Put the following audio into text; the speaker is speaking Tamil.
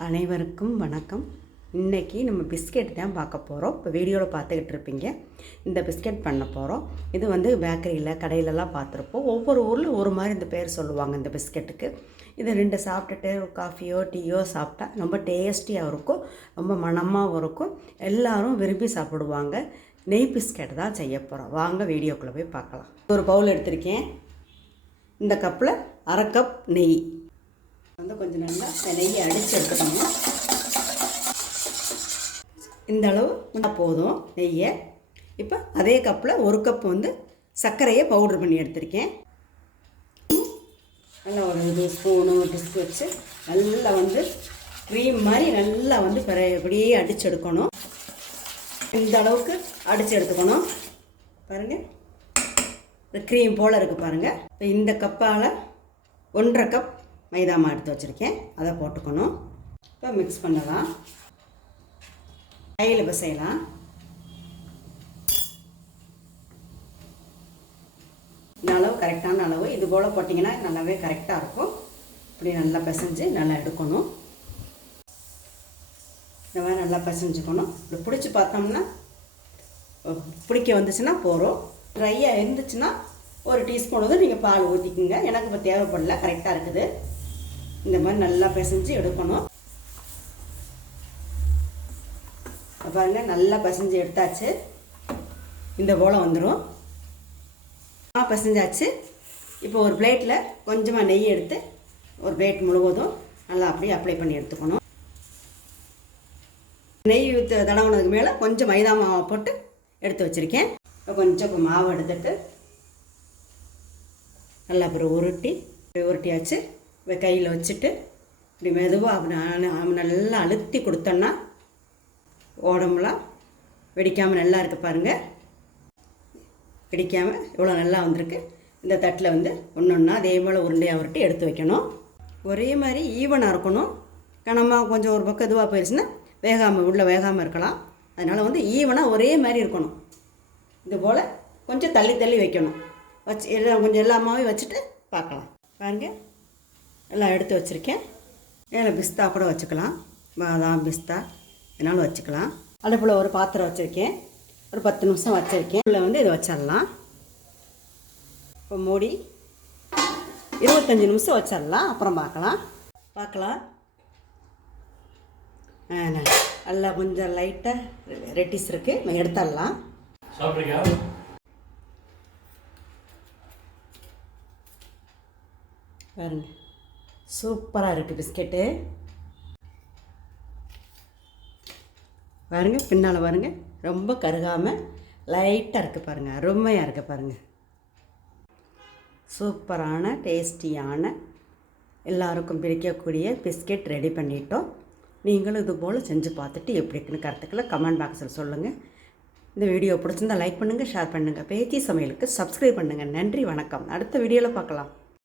அனைவருக்கும் வணக்கம். இன்றைக்கி நம்ம பிஸ்கெட் தான் பார்க்க போகிறோம். இப்போ வீடியோவில் பார்த்துக்கிட்டு இருப்பீங்க. இந்த பிஸ்கெட் பண்ண போகிறோம். இது வந்து பேக்கரியில் கடையிலலாம் பார்த்துருப்போம். ஒவ்வொரு ஊரில் ஒரு மாதிரி இந்த பேர் சொல்லுவாங்க இந்த பிஸ்கெட்டுக்கு. இது 2 சாப்பிட்டுட்டு காஃபியோ டீயோ சாப்பிட்டா ரொம்ப டேஸ்டியாக இருக்கும், ரொம்ப மணமாகவும் இருக்கும், எல்லோரும் விரும்பி சாப்பிடுவாங்க. நெய் பிஸ்கெட் தான் செய்ய போகிறோம். வாங்க வீடியோக்குள்ளே போய் பார்க்கலாம். ஒரு பவுல் எடுத்திருக்கேன். இந்த கப்பில் 1/2 கப் நெய் வந்து கொஞ்சம் நல்லா நெய்யை அடித்து எடுத்துக்கணும். இந்த அளவு போதும் நெய்யை. இப்போ அதே கப்பில் 1 கப் வந்து சர்க்கரையை பவுட்ரு பண்ணி எடுத்திருக்கேன். நல்லா ஒரு ஸ்பூனு டிஸ்க் வச்சு நல்லா வந்து க்ரீம் மாதிரி நல்லா வந்து இப்படியே அடித்து எடுக்கணும். இந்த அளவுக்கு அடித்து எடுத்துக்கணும். பாருங்கள், இந்த க்ரீம் போல் இருக்குது பாருங்கள். இந்த கப்பால் 1/2 கப் மைதா மாவு எடுத்து வச்சுருக்கேன், அதை போட்டுக்கணும். இப்போ மிக்ஸ் பண்ணலாம். கையில் பிசையலாம். இந்த அளவு கரெக்டான அளவு. இது போல் போட்டிங்கன்னா நல்லாவே கரெக்டாக இருக்கும். இப்படி நல்லா பிசைஞ்சு நல்லா எடுக்கணும். இந்த மாதிரி நல்லா பிசைஞ்சுக்கணும். இப்படி பிடிச்சி பார்த்தோம்னா பிடிக்க வந்துச்சுன்னா போகிறோம். ட்ரையாக இருந்துச்சுன்னா 1 டீஸ்பூன் வந்து நீங்கள் பால் ஊற்றிக்குங்க. எனக்கு இப்போ தேவைப்படல, கரெக்டாக இருக்குது. இந்த மாதிரி நல்லா பிசைஞ்சு எடுக்கணும். பாருங்கள், நல்லா பிசைஞ்சு எடுத்தாச்சு. இந்த போல் வந்துடும். பிசைஞ்சாச்சு. இப்போ ஒரு பிளேட்டில் கொஞ்சமாக நெய் எடுத்து ஒரு பிளேட் முழுவதும் நல்லா அப்படியே அப்ளை பண்ணி எடுத்துக்கணும். நெய் தடவுனதுக்கு மேலே கொஞ்சம் மைதா மாவை போட்டு எடுத்து வச்சுருக்கேன். கொஞ்சம் மாவு எடுத்துட்டு நல்லா அப்புறம் உருட்டியாச்சு. கையில் வச்சுட்டு இப்படி மெதுவாக அப்படி நல்லா அழுத்தி கொடுத்தோன்னா உடம்புலாம் வெடிக்காமல் நல்லா இருக்குது பாருங்கள். வெடிக்காமல் இவ்வளோ நல்லா வந்திருக்கு. இந்த தட்டில் வந்து ஒன்று ஒன்றா அதே போல் உருண்டையாக உருட்டி எடுத்து வைக்கணும். ஒரே மாதிரி ஈவனாக இருக்கணும். கனமாக கொஞ்சம் ஒரு பக்கம் இதுவாக போயிடுச்சுன்னா உள்ளே வேகாமல் இருக்கலாம். அதனால் வந்து ஈவனாக ஒரே மாதிரி இருக்கணும். இது போல் கொஞ்சம் தள்ளி தள்ளி வைக்கணும். வச்சு கொஞ்சம் எல்லாமே வச்சுட்டு பார்க்கலாம். பாருங்கள், எல்லாம் எடுத்து வச்சுருக்கேன். மேலே பிஸ்தா கூட வச்சுக்கலாம். பாதாம் பிஸ்தா என்னாலும் வச்சுக்கலாம். அடுப்பில் ஒரு பாத்திரம் வச்சுருக்கேன். ஒரு 10 நிமிஷம் வச்சுருக்கேன். உள்ள வந்து இதை வச்சிடலாம். இப்போ மூடி 25 நிமிஷம் வச்சிடலாம். அப்புறம் பார்க்கலாம். நல்லா கொஞ்சம் லைட்டாக ரெட்டிஸ் இருக்குது, நம்ம எடுத்துடலாம். பாருங்க, சூப்பராக இருக்குது பிஸ்கெட்டு. பாருங்கள், பின்னால் பாருங்கள், ரொம்ப கருகாமல் லைட்டாக இருக்குது பாருங்கள். அருமையாக இருக்குது பாருங்கள். சூப்பரான டேஸ்டியான எல்லாருக்கும் பிடிக்கக்கூடிய பிஸ்கெட் ரெடி பண்ணிட்டோம். நீங்களும் இது போல் செஞ்சு பார்த்துட்டு எப்படி இருக்குன்னு கருத்துக்களை கமெண்ட் பாக்ஸில் சொல்லுங்கள். இந்த வீடியோ பிடிச்சிருந்தால் லைக் பண்ணுங்கள், ஷேர் பண்ணுங்கள். பேத்தி சமையலுக்கு சப்ஸ்கிரைப் பண்ணுங்கள். நன்றி, வணக்கம். அடுத்த வீடியோவில் பார்க்கலாம்.